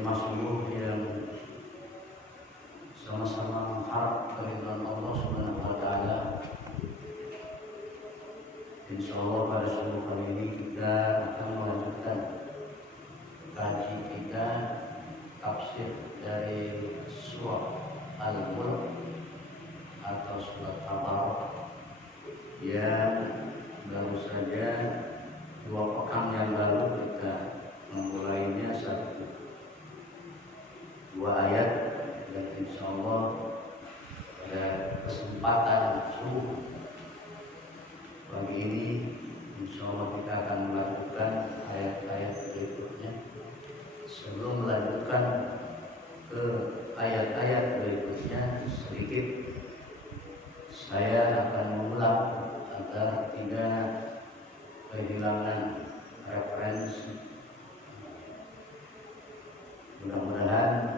jemaah sungguh yang sama-sama mengharap keridhaan Allah Subhanahu wa taala. Insyaallah pada subuh kali ini kita akan melanjutkan kaji kita tafsir dari surah Al-Mulk atau surat Tabarak yang baru saja 2 pekan yang lalu kita memulainya 2 ayat, dan insyaallah pada kesempatan subuh pagi ini insyaallah kita akan melanjutkan ayat-ayat berikutnya. Sebelum melanjutkan ke ayat-ayat berikutnya, sedikit saya akan mengulang agar tidak kehilangan referensi. Mudah-mudahan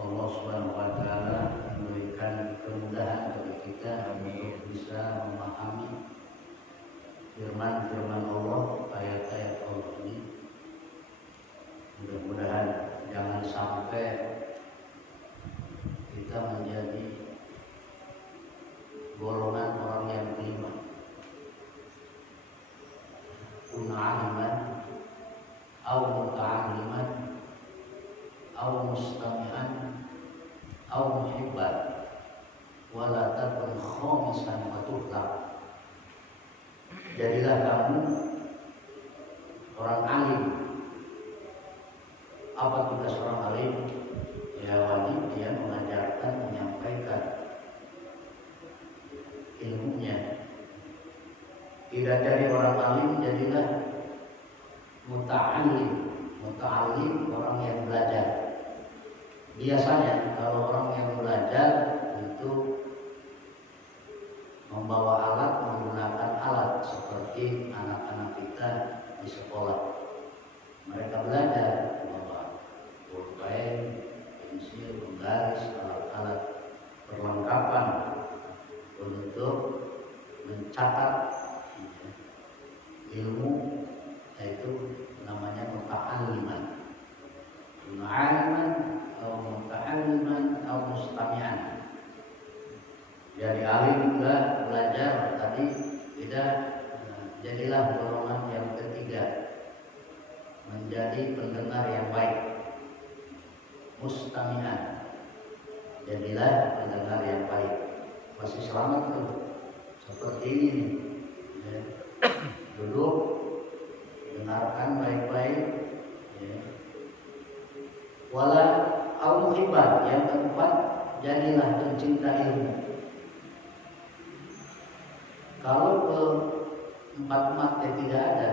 Allah Subhanahu wa taala memberikan kemudahan bagi kita untuk bisa memahami firman-firman Allah, ayat-ayat Allah ini. Mudah-mudahan jangan sampai kita menjadi golongan orang yang kelima. Kun aliman au muta'alliman au mustami'an au muhibban wala takun khamisan wa tuhlaq. Jadilah kamu orang alim. Apa tugas orang alim? Ya, wajib dia mengajarkan, menyampaikan ilmunya. Tidak jadi orang alim, jadilah muta'allim. Muta'allim orang yang belajar. Biasanya kalau orang yang belajar itu membawa alat, menggunakan alat seperti anak-anak kita di sekolah. Mereka belajar membawa pulpen, pensil, penggaris, alat-alat perlengkapan untuk mencatat ilmu, yaitu namanya muta'alliman. Muta'alliman atau muta'alliman atau mustami'an. Jadi alim juga belajar tadi, tidak jadilah golongan yang ketiga, menjadi pendengar yang baik. Mustami'an, jadilah pendengar yang baik. Masih selamat tuh, seperti ini ya. Duduk, dengarkan baik-baik ya. Wala au muhibban, yang keempat, jadilah pencinta ilmu. Kalau keempat-empat tidak ada,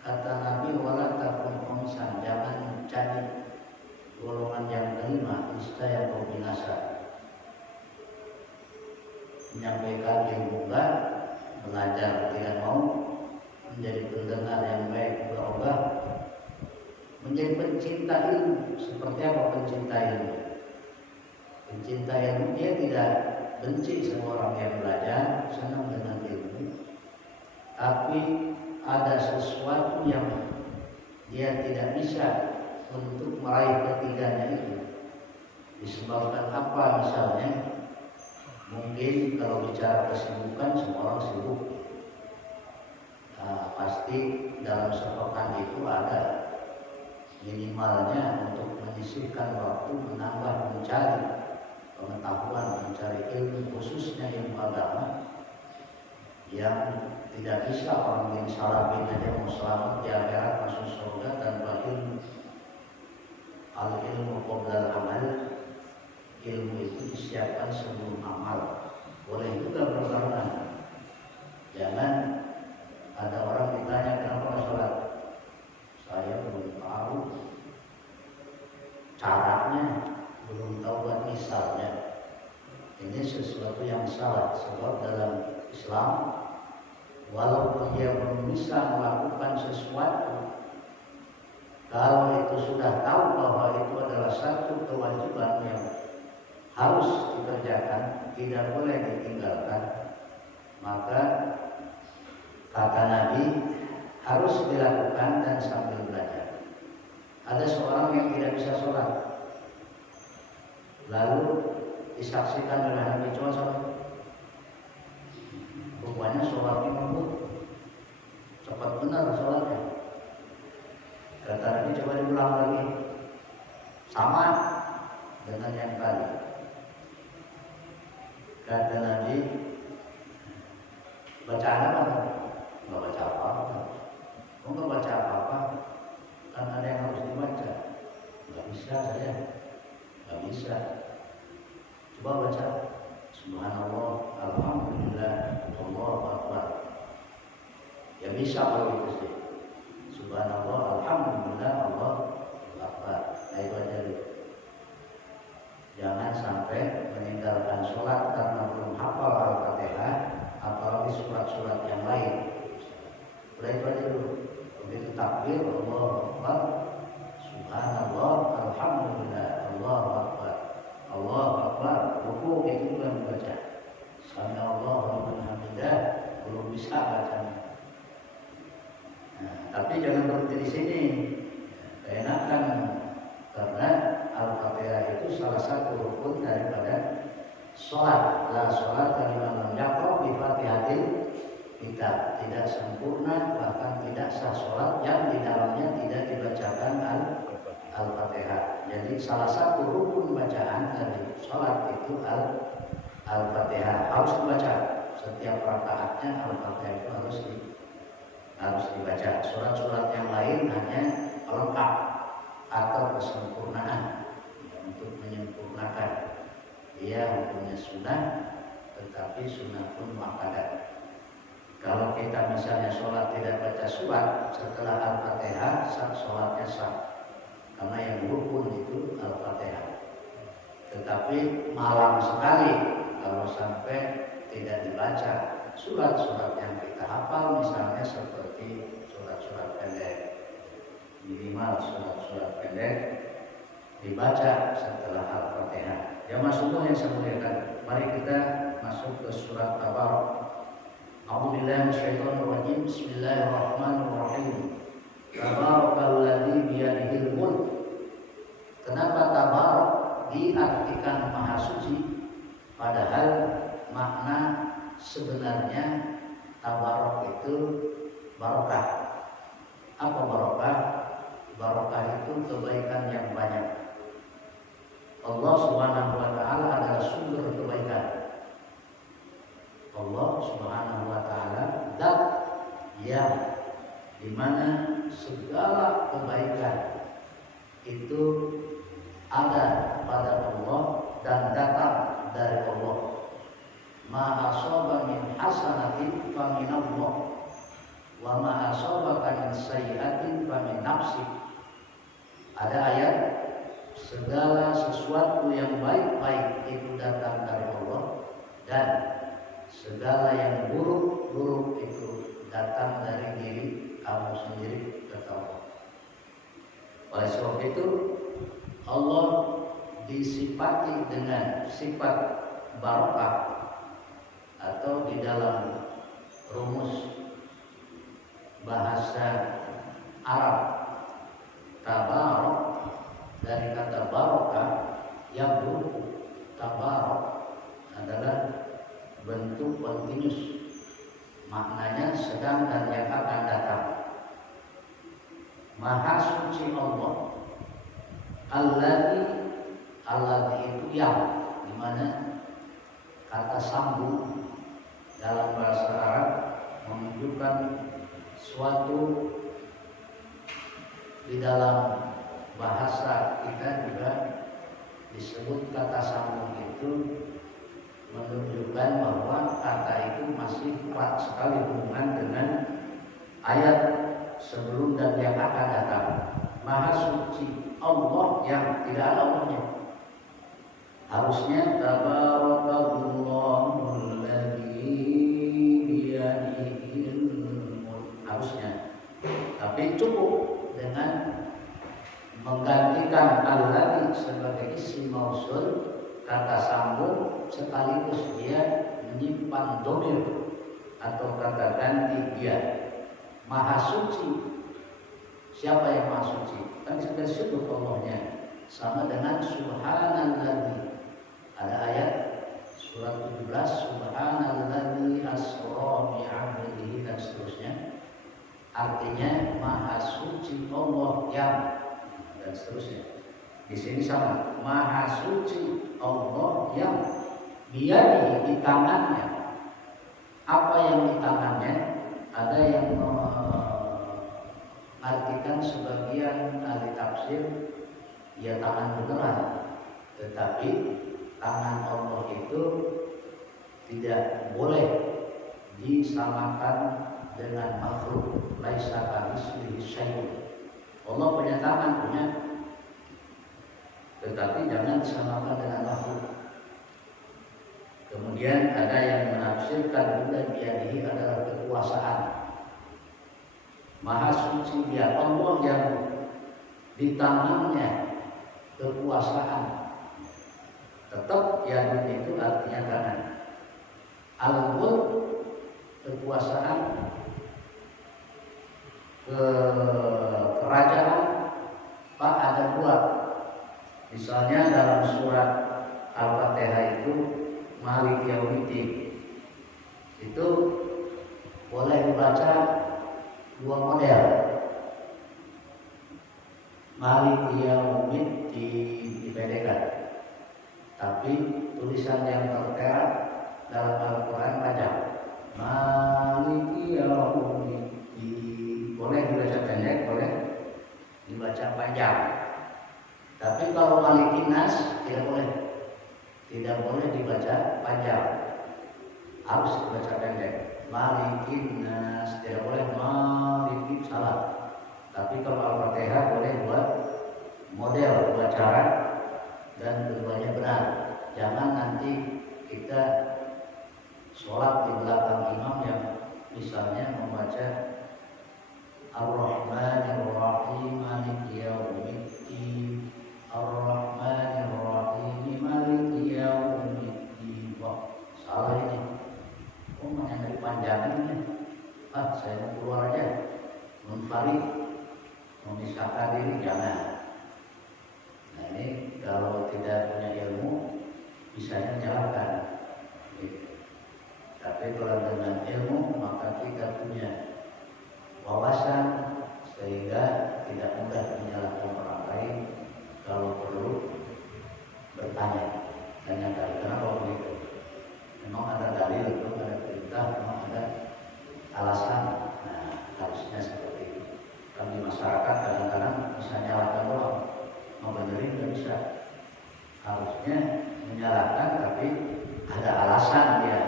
kata Nabi, wala takun khamisan, jangan jadi golongan yang kelima, niscaya kau binasa. Menyampaikan ilmu enggak, belajar tidak mau, menjadi pendengar yang baik juga, menjadi pencinta ilmu. Seperti apa pencinta ilmu? Pencinta ilmu dia tidak benci sama orang yang belajar, senang dengan ilmu, tapi ada sesuatu yang dia tidak bisa untuk meraih ketiganya itu. Disebabkan apa misalnya? Mungkin kalau bicara kesibukan, semua orang sibuk. Nah, pasti dalam sepekan itu ada minimalnya untuk menyisihkan waktu, menambah, mencari pengetahuan, mencari ilmu, khususnya ilmu agama, yang tidak bisa orang yang salabin aja mau selamat di akhirat masuk surga tanpa ilmu. Al ilmu qabla amal, ilmu itu disiapkan sebelum amal. Boleh juga berbarengan. Jangan ada orang ditanya kenapa nggak sholat, saya belum tahu caranya, belum tahu buat misalnya. Ini sesuatu yang salah, sebab dalam Islam walaupun dia belum bisa melakukan sesuatu, kalau itu sudah tahu bahwa itu adalah satu kewajiban yang harus dikerjakan, tidak boleh ditinggalkan, maka kata Nabi harus dilakukan dan sambil belajar. Ada seorang yang tidak bisa sholat, lalu disaksikan oleh Nabi SAW, rupanya sholatnya lembut, cepat benar sholatnya. Kata Nabi, coba diulang lagi, sama dengan yang tadi. Kata Nabi, bacaan apa? Nggak baca apa-apa. Kok nggak baca apa-apa? Kan ada yang harus dibaca. Nggak bisa saya, nggak bisa. Coba baca, Subhanallah, Alhamdulillah, Allahu Akbar. Ya bisa kalau itu sih. Subhanallah, Alhamdulillah, Allahu Akbar. Nah itu aja dulu. Jangan sampai meninggalkan sholat karena belum hafal Al-Fatihah, apalagi surat-surat yang lain. Udah itu aja dulu. Begitu takbir, Allahu Akbar, Subhanallah, Alhamdulillah, Allahu Akbar, Allahu Akbar. Ruku itu belum baca. Sami Allahu liman hamidah, belum bisa bacanya. Nah, tapi jangan berhenti di sini. Keenakan karena Al-Fatihah itu salah satu rukun daripada sholat. La sholat liman lam yaqra bi Fatihatil Kitab. Tidak sempurna, bahkan tidak sah sholat yang di dalamnya tidak dibacakan Al-Fatihah. Jadi salah satu rukun bacaan dari sholat itu Al-Fatihah harus dibaca. Setiap rakaatnya Al-Fatihah itu harus dibaca. Surat-surat yang lain hanya pelengkap atau kesempurnaan, untuk menyempurnakan. Ia hukumnya sunnah, tetapi sunnah pun muakkadah. Kalau kita misalnya sholat tidak baca surat setelah Al-Fatihah, sholatnya sah, karena yang rukun itu Al-Fatihah. Tetapi malam sekali kalau sampai tidak dibaca surat-surat yang kita hafal, misalnya seperti surat-surat pendek, minimal surat-surat pendek dibaca setelah Al-Fatihah. Ya masuknya yang saya muliakan. Mari kita masuk ke surat Tabarak. A'udzubillahi minasyaitonirrajim. Bismillahirrahmanirrahim. Tabarakalladzi biyadihil mulk. Kenapa tabarak diartikan maha suci, padahal makna sebenarnya tabarak itu barokah. Apa barokah? Barokah itu kebaikan yang banyak. Allah Subhanahu wa taala adalah sumber kebaikan. Allah Subhanahu wa taala zat yang dimana segala kebaikan itu ada pada Allah dan datang dari Allah. Ma asaba min hasanatin fa min Allah, wa ma asabaka min sayyi'atin fa min nafsik. Ada ayat, segala sesuatu yang baik-baik itu datang dari Allah, dan segala yang buruk-buruk itu datang dari diri kamu sendiri, kata Allah. Oleh sebab itu Allah disifati dengan sifat barokah, atau di dalam rumus bahasa Arab tabarok, dari kata barokah yang buruk. Tabarok adalah bentuk kontinus, maknanya sedang dan yang akan datang. Maha suci Allah, Alladzi itu yang, dimana kata sambung dalam bahasa Arab menunjukkan suatu. Di dalam bahasa kita juga disebut kata sambung itu menunjukkan bahwa kata itu masih erat sekali hubungan dengan ayat sebelum dan yang akan datang. Maha suci Allah yang tidak ada Allahnya. Harusnya tabarakallahul ladzi biyadihil mulk, harusnya. Tapi cukup dengan menggantikan alladzi sebagai isim mausul, kata sambung, sekaligus dia menyimpan dhamir atau kata ganti dia. Maha suci Siapa yang maha suci? Kan disebut Allahnya. Sama dengan subhanalladzi. Ada ayat surat 17, subhanalladzi asra bi 'abdihi dan seterusnya. Artinya maha suci Allah yang dan seterusnya. Di sini sama, maha suci Allah yang biyadihi di tangannya. Apa yang di tangannya? Ada yang mengartikan sebagian ahli tafsir ya tangan beneran, tetapi tangan Allah itu tidak boleh disamakan dengan makhluk. Laisa kamitslihi syai'un. Allah punya tangan, punya, tetapi jangan disamakan dengan makhluk. Kemudian ada yang menafsirkan juga biyadihi adalah kekuasaan. Maha suci dia Allah yang di tangannya kekuasaan. Tetap yadun itu artinya tangan. Al-mulk kekuasaan, kerajaan. Pak ada dua. Misalnya dalam surat Al-Fatihah itu Malik Yaumiddin itu boleh dibaca dua model. Malik Yaumiddin dibedakan, tapi tulisan yang tertera dalam Al-Quran panjang. Malik Yaumiddin boleh dibaca pendek, boleh dibaca panjang. Tapi kalau Malikin Nas tidak boleh dibaca panjang, harus dibaca pendek. Malikin Nas tidak boleh, Malikin salah. Tapi kalau Al-Fatihah boleh buat model, dua cara, dan keduanya benar. Jangan nanti kita sholat di belakang imam yang misalnya membaca Ar-Rahmanir Rahim Maliki Yaumiddin, Ar-Rahmanir Rahim Maliki Yaumiddin. Wah, salah ini. Oh, mana dari panjangin ini? Saya mau keluar aja. Munfarid, memisahkan diri, jangan. Nah ini kalau tidak punya ilmu bisa menyalahkan. Tapi kalau dengan ilmu maka kita punya wawasan sehingga tidak mudah menyalahkan orang lain. Kalau perlu bertanya, tanyakan kenapa begitu. Memang ada dalil, memang ada perintah, memang ada alasan. Nah harusnya seperti itu. Kan di masyarakat kadang-kadang bisa menyalahkan orang, mau benerin nggak bisa. Harusnya menyalahkan tapi ada alasan dia,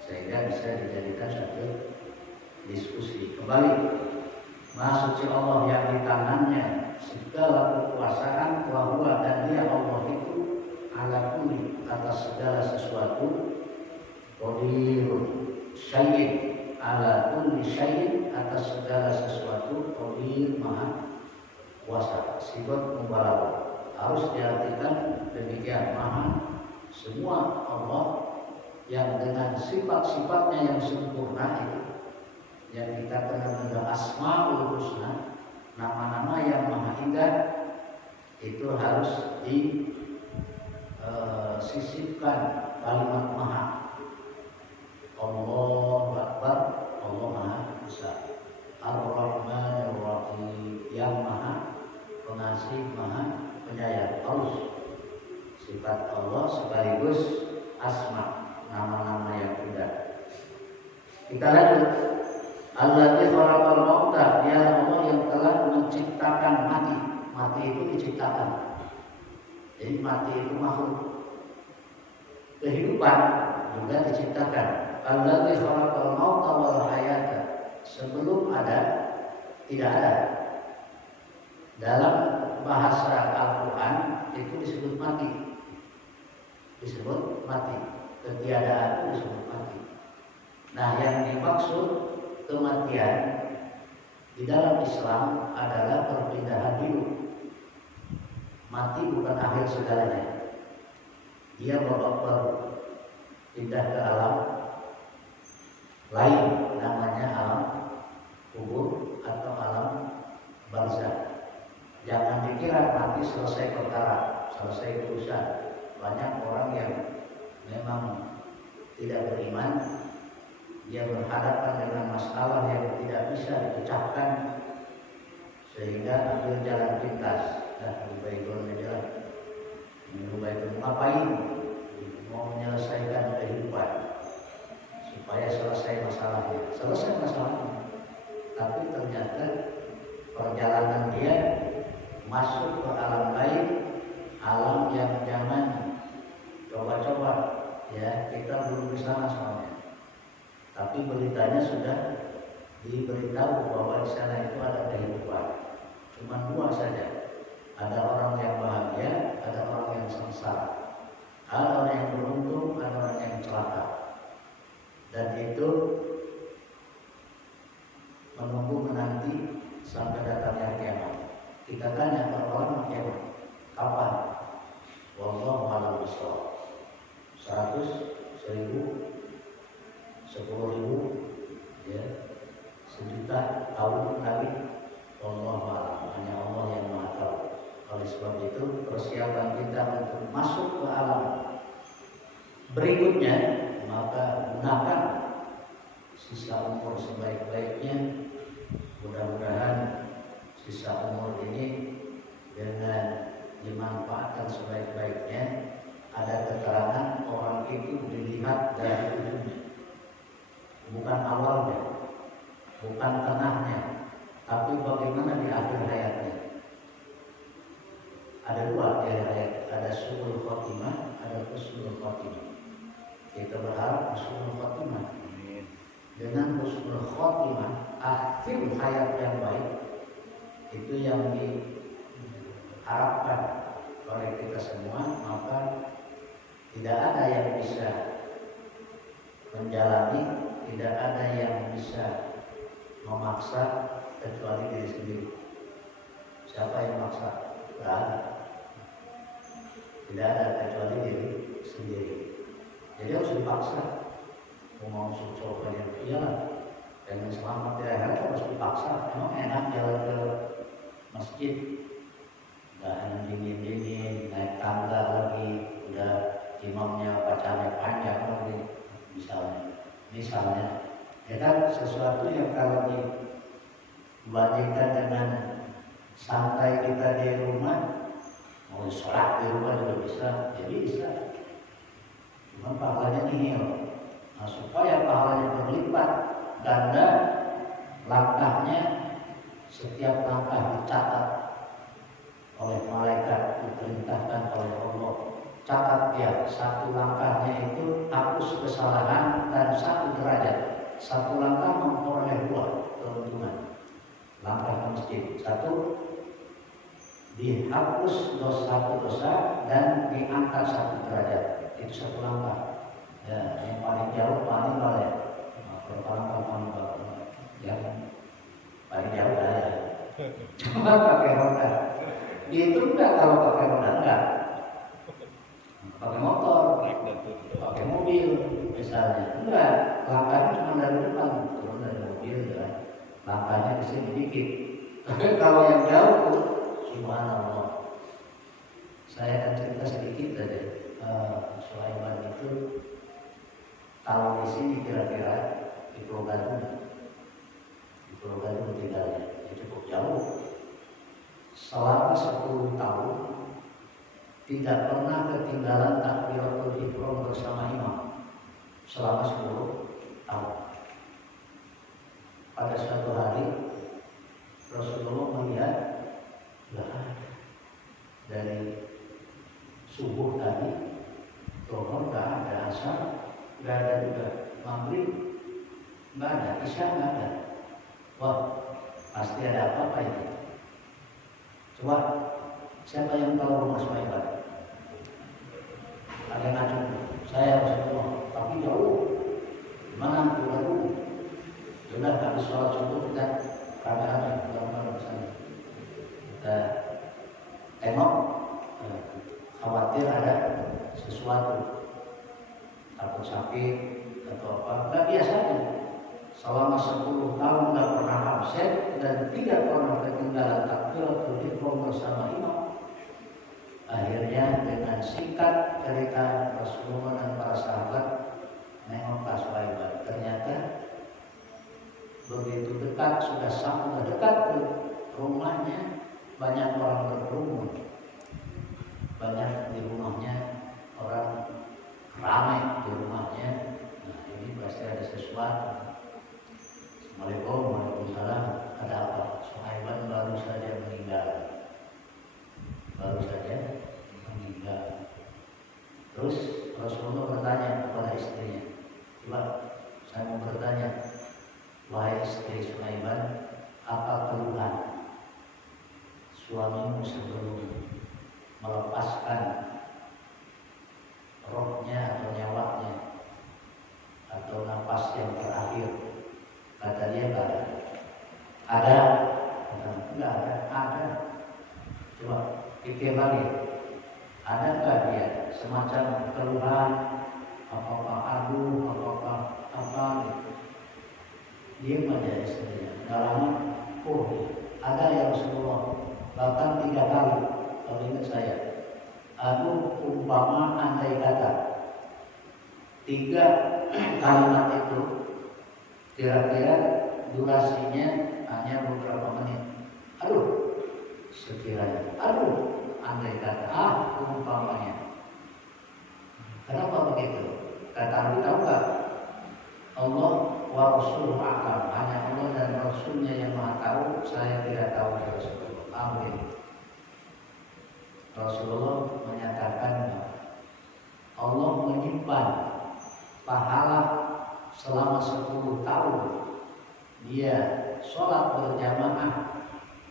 sehingga bisa dijadikan satu diskusi. Kembali, Maha Suci Allah yang di tangannya segala kekuasaan, bahwa dan dia Allah itu ala kulli, atas segala sesuatu, qadirun syai'in, ala kulli syai'in, atas segala sesuatu, qadir maha kuasa. Sifat mubalaghah harus diartikan demikian, maha semua Allah yang dengan sifat-sifatnya yang sempurna itu, yang kita kenal dengan Asmaul Husna, nama-nama yang maha indah, itu harus disisipkan kalimat maha. Allahu Akbar, Allah maha besar. Ar-Rahmanir Rahim, yang maha pengasih, maha penyayang. Harus sifat Allah sekaligus asma, nama-nama yang indah. Kita lanjut. Alladzi khalaqal mauta, dia Allah yang telah menciptakan mati. Mati itu diciptakan. Jadi mati itu makhluk. Kehidupan juga diciptakan. Alladzi khalaqal mauta wal hayata. Sebelum ada, tidak ada. Dalam bahasa Al-Quran itu disebut mati. Disebut mati. Ketiadaan itu disebut mati. Nah, yang dimaksud kematian di dalam Islam adalah perpindahan hidup. Mati bukan akhir segalanya. Dia babak baru, pindah ke alam lain, namanya alam kubur atau alam barzah. Jangan dikira nanti selesai perkara, selesai urusan. Banyak orang yang memang tidak beriman, dia berhadapan dengan masalah yang tidak bisa dipecahkan, sehingga ambil jalan pintas. Lebih baik jalan, lebih baik ngapain? Mau menyelesaikan kehidupan supaya selesai masalahnya. Selesai masalahnya, tapi ternyata perjalanan dia masuk ke alam lain, alam yang jangan coba-coba, ya, kita belum di sana soalnya. Tapi beritanya sudah diberitahu bahwa di sana itu ada kehidupan. Cuma dua saja. Ada orang yang bahagia, ada orang yang sengsara. Ada orang yang beruntung, ada orang yang celaka. Dan itu menunggu menanti sampai datangnya kiamat. Kita tanya orang kiamat kapan? Wallahu a'lam bishawab. 100, 1000, 10.000, ya, 1.000.000 tahun kali. Wallahu a'lam. Hanya Allah yang Maha tahu. Oleh sebab itu persiapan kita untuk masuk ke alam berikutnya, maka gunakan sisa umur sebaik-baiknya. Mudah-mudahan sisa umur ini dengan dimanfaatkan sebaik-baiknya. Ada keterangan orang itu dilihat dari ujungnya, bukan awalnya, bukan tengahnya, tapi bagaimana di akhir hayatnya. Ada dua di akhir hayat, ada su'ul khotimah, ada husnul khotimah. Kita berharap husnul khotimah. Dengan husnul khotimah, akhir hayat yang baik, itu yang diharapkan oleh kita semua. Maka tidak ada yang bisa menjalani, tidak ada yang bisa memaksa kecuali diri sendiri. Siapa yang maksa? Tidak ada. Tidak ada kecuali diri sendiri. Jadi harus dipaksa. Mau coba yang iyalah, pengen selamat di akhirat harus dipaksa. Emang enak jalan ke masjid, udah dingin-dingin, naik tangga lagi, udah imamnya bacanya panjang lagi, misalnya, ya kan, sesuatu yang kalau dibandingkan dengan santai kita di rumah, mau sholat di rumah juga bisa, ya bisa. Cuma pahalanya nihil. Nah, supaya pahalanya berlipat ganda, langkahnya setiap langkah dicatat oleh malaikat, diperintahkan oleh Allah. Catat dia, satu langkahnya itu hapus kesalahan dan 1 derajat. 1 langkah memperoleh 2 keuntungan. Langkah ke masjid 1, dihapus satu dosa dan diangkat 1 derajat. Itu 1 langkah. Ya, yang paling jauh paling balik. Paling yang paling jauh saya. Cuma pakai roda. Itu enggak, kalau pakai roda enggak. Pakai motor, pakai mobil misalnya. Enggak, langkahnya cuma dari depan, turun dari mobil ya. Langkahnya di sini dikit. Tapi kalau yang jauh, subhanallah. Saya akan cerita sedikit saja. Sulaiman itu kalau di sini kira-kira di Pulau Gadung tinggalnya, cukup jauh. Selama 10 tahun tidak pernah ketinggalan takbiratul ihram bersama imam selama 10 tahun. Pada suatu hari Rasulullah melihat nggak ada dari subuh tadi, zuhur nggak ada, asar nggak ada juga, maghrib nggak ada, isya nggak ada. Wah, pasti ada apa-apa itu. Coba, siapa yang tahu rumah Sulaiman? Ada yang ngacung, saya Rasulullah, tapi jauh. Mana tuh baru? Sudah habis sholat subuh kita rame-rame pulang ke sana. Kita tengok, khawatir ada sesuatu, takut sakit atau apa. Nggak, biasanya selama 10 tahun nggak pernah absen dan tidak pernah ketinggalan takbiratul ihram bersama imam. Akhirnya dengan singkat cerita Rasulullah dan para sahabat nengok Pak Suhaiban, ternyata begitu dekat, sudah dekat ke rumahnya, banyak orang berkerumun, banyak di rumahnya orang, ramai di rumahnya. Nah ini pasti ada sesuatu. Assalamualaikum, waalaikumsalam. Ada apa? Suhaiban baru saja meninggal. Terus Rasulullah bertanya kepada istrinya, coba saya mau bertanya, wahai istri Suhaiban, apa keluhan suamimu sebelum melepaskan rohnya atau nyawanya atau napas yang terakhir? Kata dia ada. Enggak ada. Coba pikir lagi, adakah dia semacam keluhan, apakah aduh, apakah apa gitu? Diam aja istrinya. Gak lama, ada ya Rasulullah, bahkan 3 kali. Kalau ingat saya, aduh umpama andai kata. 3 kalimat itu kira-kira durasinya hanya beberapa menit. Aduh, sekiranya, aduh, andai kata, umpamanya. Kenapa begitu? Kata Nabi, tahu nggak? Allah wa Rasuluhu a'lam. Hanya Allah dan Rasulnya yang maha tahu. Saya tidak tahu ya Rasulullah. Amin. Rasulullah menyatakan Allah menyimpan pahala selama 10 tahun dia sholat berjamaah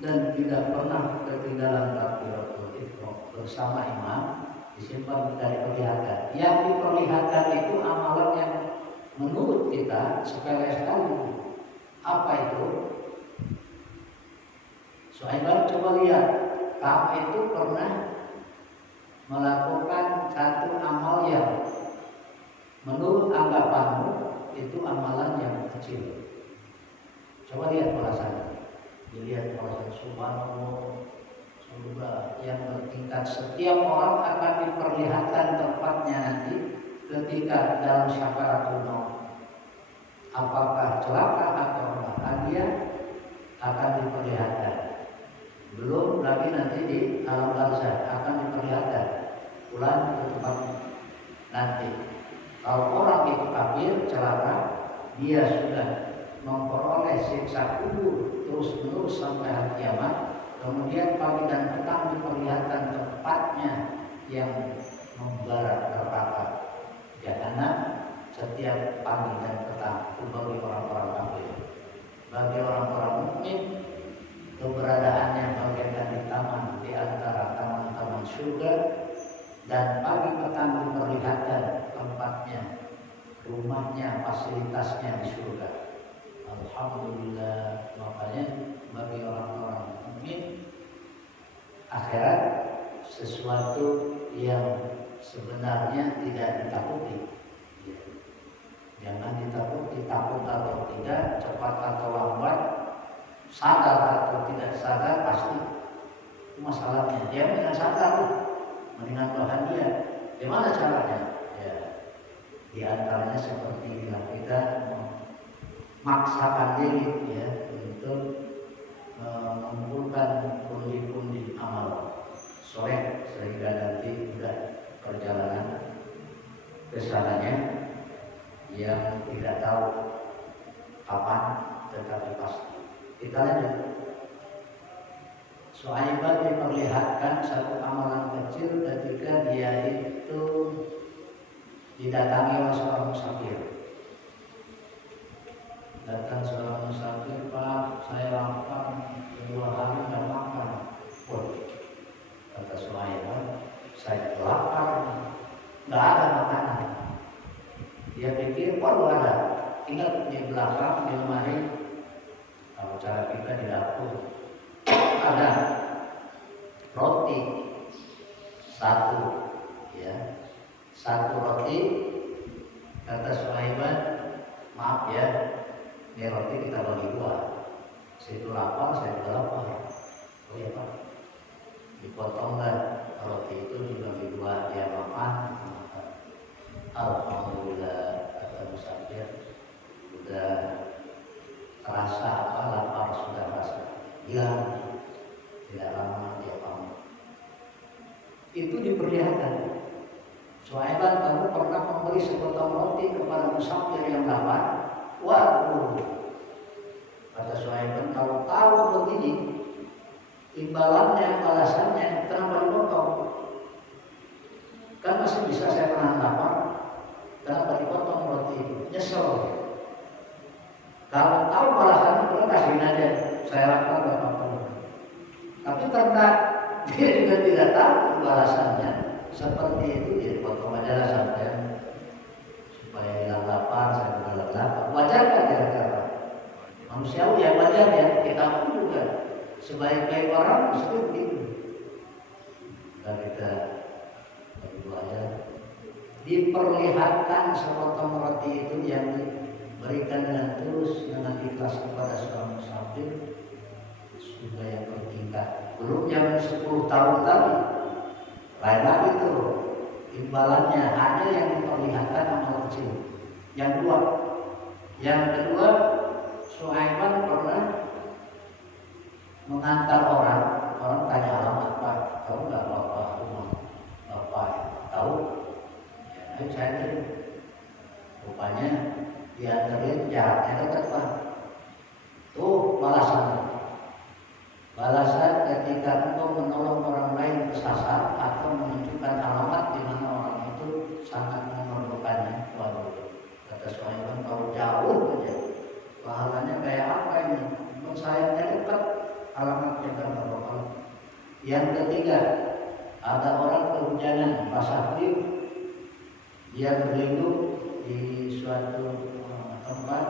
dan tidak pernah ketinggalan takbiratul ihram bersama imam, disimpan dari perlihatkan. Yang diperlihatkan itu amalan yang menurut kita sepele sekali. Apa itu? Suhaiban, coba lihat, kamu itu pernah melakukan satu amal yang menurut anggapanmu itu amalan yang kecil. Coba lihat perasaan. Dilihat perasaan subhanallah, surga yang bertingkat. Setiap orang akan diperlihatkan tempatnya nanti ketika dalam syakaratul maut. Apakah celaka atau bahagia akan diperlihatkan. Belum lagi nanti di alam barzakh akan diperlihatkan pulang ke tempat nanti. Kalau orang itu kafir, celaka, dia sudah memperoleh siksa kubur terus menerus sampai hari kiamat. Kemudian pagi dan petang diperlihatkan tempatnya yang membara neraka jahanam setiap pagi dan petang. Itu bagi orang-orang kafir. Bagi orang-orang mukmin, keberadaannya bagaikan di taman di antara taman-taman surga, dan pagi petang diperlihatkan tempatnya, rumahnya, fasilitasnya di surga. Alhamdulillah. Makanya bagi orang-orang mukmin, akhirat sesuatu yang sebenarnya tidak ditakuti. Jangan ditakuti, takut atau tidak, cepat atau lambat, sadar atau tidak sadar, pasti itu masalahnya. Dia mendingan sadar, mendingan bahagia. Gimana caranya? Ya, di antaranya seperti inilah, kita maksakan diri ya untuk mengumpulkan pundi-pundi amal soleh sehingga nanti sudah perjalanan kesananya yang tidak tahu kapan tetapi pasti. Kita lanjut. Suhaiban diperlihatkan satu amalan kecil ketika dia itu didatangi oleh seorang musafir. Datang seorang musafir, Pak, saya lapar, 2 hari tidak makan. Kata Suhaiban, saya lapar, nggak ada makanan. Dia pikir, waduh ada. Ingat di belakang di lemari, kalau cara kita di dapur, ada roti 1, ya, 1 roti. Kata Suhaiban, maaf ya, Ini roti kita bagi dua. Situ lapar, saya juga lapar. Oh iya Pak, dipotonglah roti itu dibagi dua, dia makan. Alhamdulillah, kata musafir, sudah terasa apa lapar, sudah rasa hilang. Tidak lama dia pamit. Itu diperlihatkan. Suhaiban, kamu pernah memberi sepotong roti kepada musafir yang lapar? Waduh, kata Suhaiban, kalau tahu begini imbalannya, balasannya, kenapa dipotong? Kan masih bisa saya menahan lapar. Kenapa dipotong roti itu? Nyesel. Kalau tahu balasannya, boleh kasihin aja. Saya lapar gak apa-apa. Tapi karena dia juga tidak tahu balasannya seperti itu, dia dipotong aja lah sampai supaya hilang lapar, saya juga lapar. Wajar kan kira-kira? Manusiawi ya, wajar ya. Kita pun juga sebaik-baik orang seperti begitu. Dan kita berdua aja diperlihatkan sepotong roti itu yang diberikan dengan tulus, dengan ikhlas kepada seorang musafir, sudah yang bertingkat. Belum yang 10 tahun tadi, lain lagi itu imbalannya, hanya yang diperlihatkan amal kecil. Yang kedua, Suhaiban pernah mengantar orang tanya alamat, Pak, tahu nggak bapak rumah bapak? Tahu? Ya, ayo saya kirim. Rupanya diantarin jaraknya dekat, Pak. Tuh balasannya. Balasan ketika engkau menolong orang lain kesasar atau menunjukkan alamat di mana orang itu sangat memerlukannya. Waduh, kata Suhaiban, kalau jauh aja pahalanya kayak apa ini? Sayangnya dekat, alamatnya kan apa. Yang ketiga, ada orang kehujanan, basah kuyup, dia berlindung di suatu tempat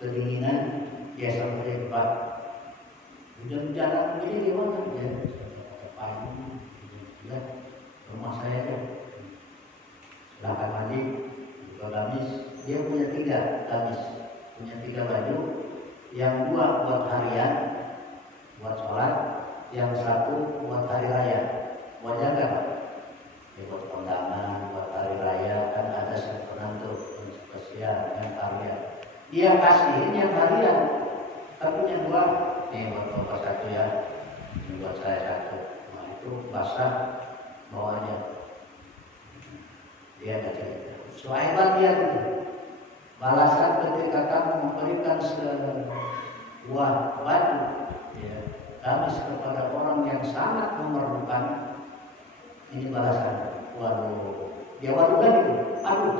kedinginan, dia sampai Pak, hujan-hujanan begini gimana? Ya, payung, lihat rumah saya deh, silahkan mandi, buka gamis. Dia punya 3 gamis, punya 3 baju, yang 2 buat harian, buat sholat, yang 1 buat hari raya. Wajar kan? Ya, buat kondangan, buat hari raya kan ada sempurna tuh spesial yang harian. Dia kasihin yang harian, tapi yang 2, nih buat bapak 1 ya, ini buat saya 1. Nah itu basah bawahnya. Dia ada cerita. Suhaiban dia gitu. Balasan ketika kamu memberikan sebuah baju, ya, gamis kepada orang yang sangat memerlukan, ini balasan. Waduh, dia waduh lagi. Aduh,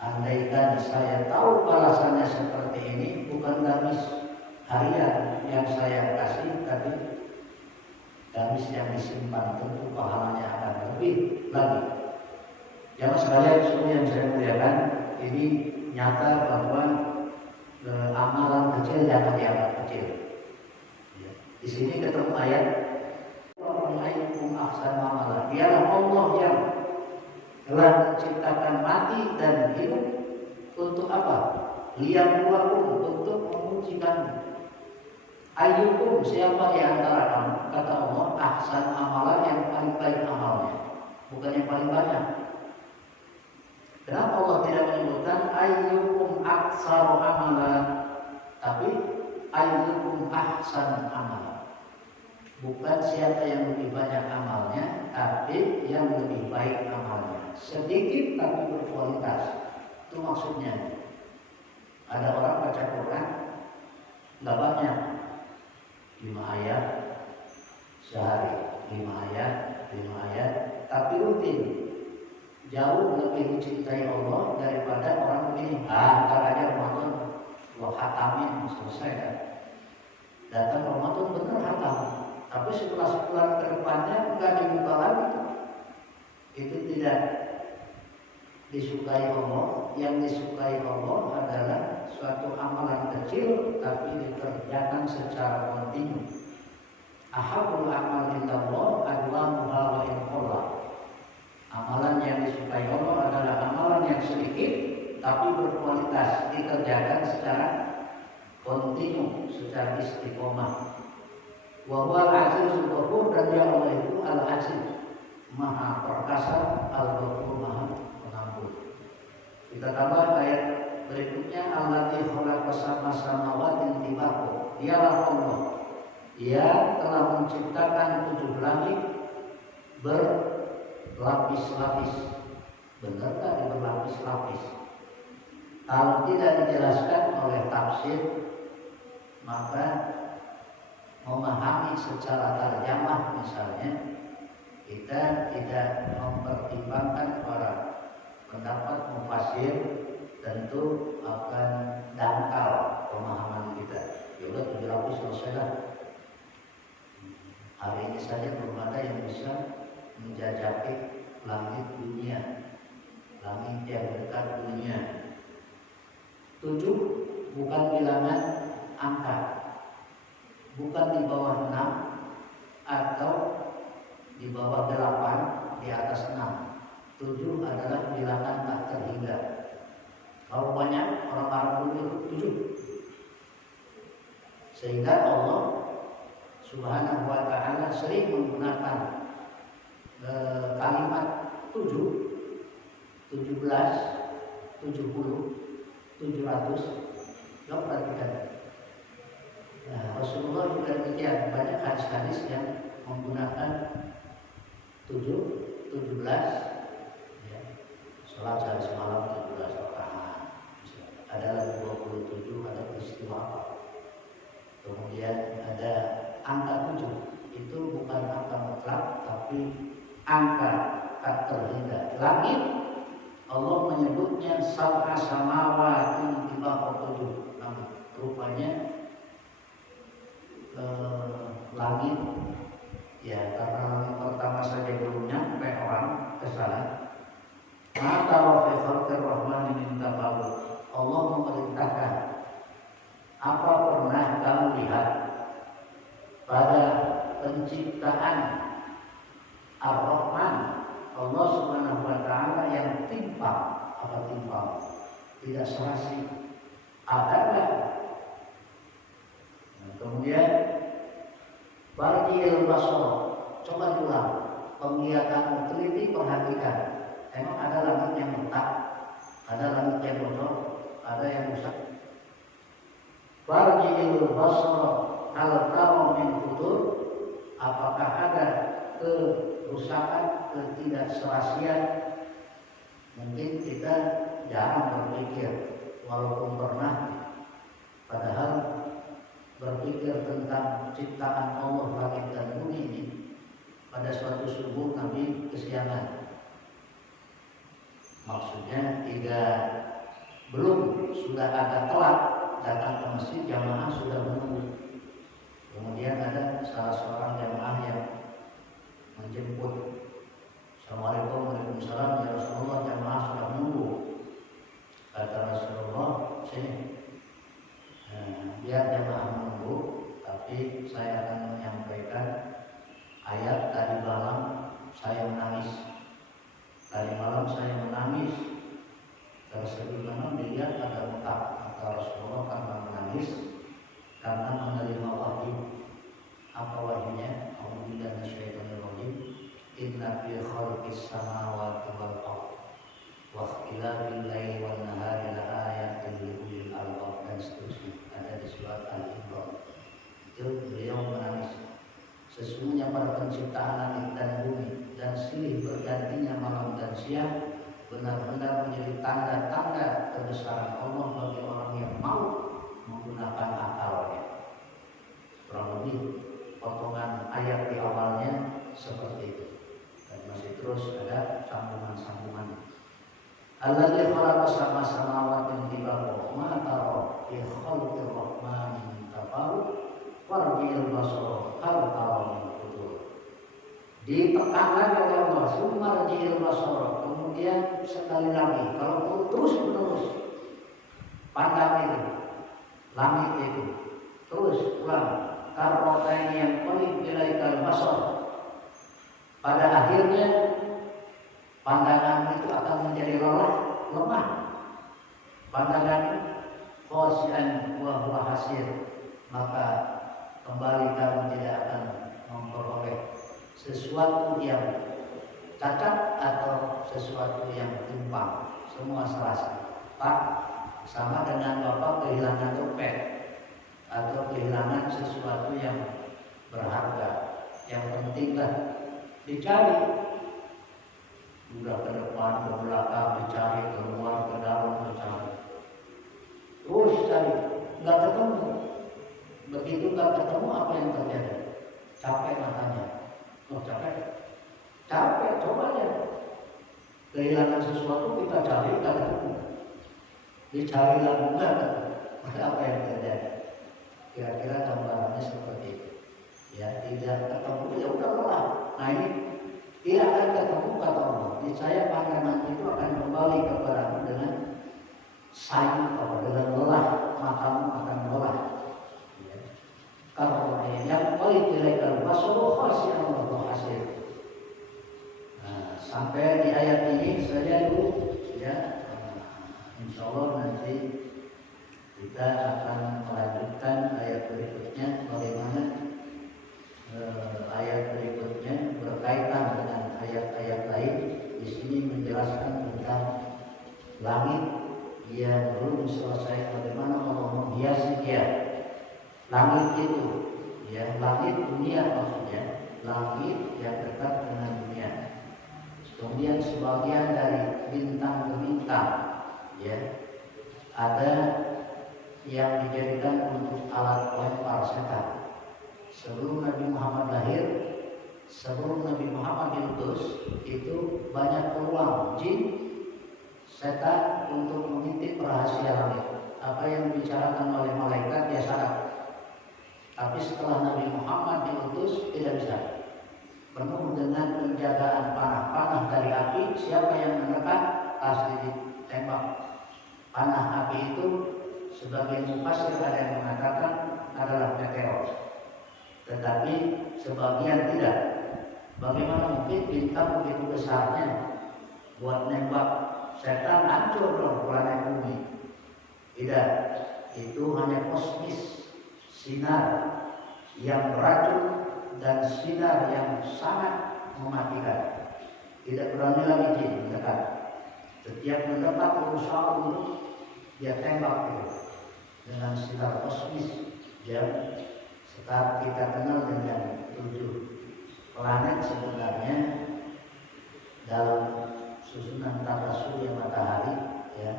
andaikan saya tahu balasannya seperti ini, bukan gamis harian yang saya kasih, tapi gamis yang disimpan, tentu pahalanya akan lebih lagi. Jangan sekalian semua yang saya muliakan, ini nyata bahwa amalan kecil jangan dianggap kecil. Ya. Di sini ketemu ayat amalan. Dialah Allah yang telah menciptakan mati dan hidup untuk apa? Liyabluwakum, untuk menguji kamu. Ayyukum, siapa di antara kamu, kata Allah, ahsan amalan, yang paling baik amalnya, bukan yang paling banyak. Kenapa Allah tidak menyebutkan ayyukum aksaru amalan, tapi ayyukum ahsan amalan? Bukan siapa yang lebih banyak amalnya, tapi yang lebih baik amalnya. Sedikit tapi berkualitas. Itu maksudnya. Ada orang baca Quran nggak banyak, 5 ayat sehari, 5 ayat, tapi rutin. Jauh lebih dicintai Allah daripada orang begini. Ntar aja Ramadan, lo khatamin selesai kan. Datang Ramadan bener khatam, tapi setelah sebulan ke depannya nggak dibuka lagi. Itu tidak disukai Allah. Yang disukai Allah adalah suatu amalan kecil tapi dikerjakan secara kontinu. Ahabul amal illallah adwamuha wa in qalla. Amalan yang disukai Allah adalah amalan yang sedikit tapi berkualitas, dikerjakan secara kontinu, secara istiqomah. Wa huwal azizul ghafur, dan dia Allah itu al-aziz, maha perkasa, al-ghafur, maha pengampun. Kita tambah ayat berikutnya, alladzi khalaqas samawati tibaqa. Dialah Allah yang telah menciptakan 7 langit berlapis-lapis. Benar tak berlapis-lapis? Kalau tidak dijelaskan oleh tafsir, maka memahami secara terjemah misalnya, kita tidak mempertimbangkan para pendapat mufasir, tentu akan dangkal pemahaman kita. Ya udah 7 lapis selesailah. Hari ini saja belum ada yang bisa menjajaki langit dunia, langit yang dekat dunia. 7 bukan bilangan angka, bukan di bawah 6 atau di bawah 8, di atas 6. 7 adalah bilangan tak terhingga. Kalau banyak orang Arab dulu itu 7. Sehingga Allah Subhanahu wa ta'ala sering menggunakan kalimat 7, 17, 70, 700. Lo perhatikan. Nah, Rasulullah juga demikian, banyak hadis-hadis yang menggunakan 7, 17, ya. Salat sehari semalam 17 rakaat. Ada lagi 27, ada peristiwa apa. Kemudian ada angka 7, itu bukan angka mutlak, tapi angka tak terhingga. Langit Allah menyebutnya sab'a samawati tibaqa 7 langit. Rupanya langit, ya karena langit pertama saja belum nyampe orang ke sana. Maka fi khalqir rahmani min tafawut. Allah memerintahkan, apa pernah kamu lihat pada penciptaan Ar-Rahman, Allah Subhanahu wa ta'ala yang timpang? Apa timpang? Tidak serasi. Ada enggak? Nah, kemudian Barjil basar, coba diulang. Penglihatanmu, teliti, perhatikan. Emang ada langit yang retak? Ada langit yang bocor? Ada yang rusak? Barjil basar, hal tara min futur? Apakah ada kerusakan, ketidakserasian? Mungkin kita jarang berpikir, walaupun pernah, padahal berpikir tentang ciptaan Allah langit dan bumi ini. Pada suatu subuh Nabi kesiangan, maksudnya belum, sudah agak telat datang ke masjid, jamaah sudah menunggu. Kemudian ada salah seorang jamaah yang menjemput. Assalamualaikum, waalaikumsalam, ya Rasulullah, jamaah sudah menunggu. Kata Rasulullah, sini, biar jamaah menunggu, tapi saya akan menyampaikan ayat. Tadi malam saya menangis. Terus bagaimana dilihat ada retak. Maka Rasulullah karena menangis, karena menerima wahyu. Apa wahyunya? A'udzubillahi minasyaitonir rajim. Inna fi khalqis samawati wal ardh wa ikhtilafil laili wan nahari laayatin liulil albab, dan seterusnya. Ada di surat Al-Imran. Itu beliau menangis. Sesungguhnya pada penciptaan langit dan bumi dan silih bergantinya malam dan siang benar-benar menjadi tanda-tanda kebesaran Allah bagi orang yang mau menggunakan akalnya. Kurang lebih potongan ayat di awalnya seperti itu. Dan masih terus ada sambungan-sambungan. Alladzi khalaqa samawati tibaqa ma tara fi khalqir rahmani min tafawut warjil basara hal tara min futur. Ditekankan oleh Allah, sumarjil basara, kemudian sekali lagi, kalau terus menerus pandang itu, langit itu, terus ulang, karrotain yang paling ilaikal basar. Pada akhirnya pandangan itu akan menjadi lemah. Pandangan khosiah hasir, maka kembali kamu tidak akan memperoleh sesuatu yang cacat atau sesuatu yang timpang, semua serasi. Pak, sama dengan Bapak kehilangan dompet atau kehilangan sesuatu yang berharga, yang pentinglah dicari, udah ke depan ke belakang dicari, keluar ke dalam dicari, terus cari, nggak ketemu. Begitu nggak ketemu, apa yang terjadi? Capek matanya. Oh capek, coba ya. Kehilangan sesuatu kita cari nggak ketemu, dicari lagi nggak ketemu, apa yang terjadi? Kira-kira gambarannya seperti itu. Ya, tidak ketemu, ya udah lelah. Nah ini tidak akan ketemu kata Allah. Niscaya pandangan itu akan kembali kepadamu dengan sayang atau dengan lelah, matamu akan lelah. Ya. Kalau yang paling dilaikan wasuluh khasir Allah hasir. Nah, sampai di ayat ini saja dulu, ya. Insya Allah nanti kita akan melanjutkan ayat berikutnya, bagaimana ayat berikutnya berkaitan dengan ayat-ayat lain. Di sini menjelaskan tentang langit yang belum selesai, bagaimana Allah menghiasi dia. Langit itu, ya, langit dunia maksudnya, langit yang dekat dengan dunia. Kemudian sebagian dari bintang ke bintang, ya, ada yang dijadikan untuk alat lempar setan. Sebelum Nabi Muhammad lahir, sebelum Nabi Muhammad diutus, itu banyak peluang jin, setan untuk mengintip rahasia langit. Apa yang dibicarakan oleh malaikat dia sadar. Tapi setelah Nabi Muhammad diutus, tidak bisa. Penuh dengan penjagaan panah dari api. Siapa yang menekan pasti ditembak. Panah api itu sebagian mufassir ada yang mengatakan adalah meteor. Tetapi sebagian tidak. Bagaimana mungkin bintang begitu besarnya buat nembak setan, hancur dong planet bumi. Tidak, itu hanya kosmis, sinar yang beracun dan sinar yang sangat mematikan. Tidak berani lagi jin mendekat. Setiap mendekat berusaha untuk dia tembak itu dengan sinar kosmis yang sekarang kita kenal dengan 7 planet. Sebenarnya dalam susunan tata surya matahari, ya,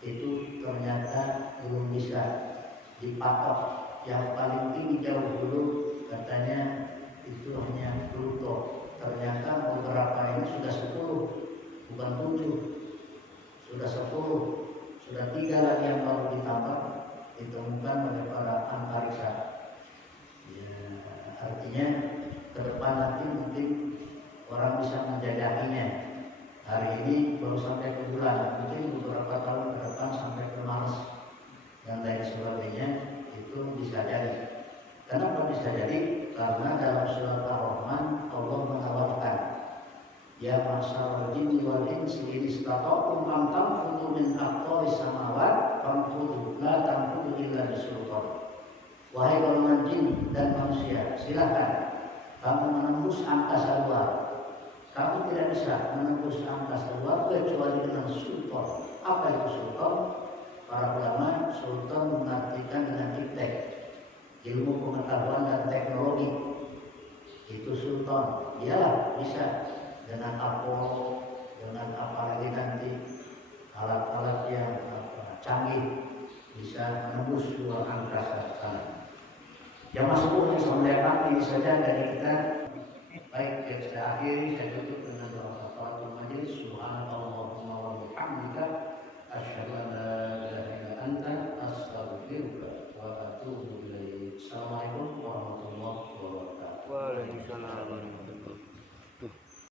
itu ternyata belum bisa dipatok. Yang paling tinggi jauh dulu katanya itu hanya Pluto. Ternyata beberapa ini sudah 10, bukan 7, sudah 10, sudah 3 lagi yang baru ditambah ditemukan oleh para antariksa. Ya, artinya ke depan nanti mungkin orang bisa menjajahinya. Hari ini baru sampai ke bulan, mungkin beberapa tahun ke depan sampai ke Mars dan lain sebagainya. Itu bisa jadi. Kenapa bisa jadi? Karena dalam surat Ar-Rahman Allah menawarkan, ya masyarul jinni wal insi in istata'tum an tanfudu min aqtaris samawat fanfudu la tanfudu illa bisultan. Wahai golongan jin dan manusia, silakan kamu menembus angkasa luar. Kamu tidak bisa menembus angkasa luar kecuali dengan sultan. Apa itu sultan? Para ulama sultan mengartikan dengan iptek, ilmu pengetahuan dan teknologi. Itu sultan. Iyalah bisa dengan Apollo, dengan apa lagi nanti alat-alat yang canggih bisa menembus luar angkasa sana. Yang masuk yang sampaikan ini saja dari kita. Baik, yang sudah akhir saya tutup dengan doa kafaratul majelis. Subhanallah.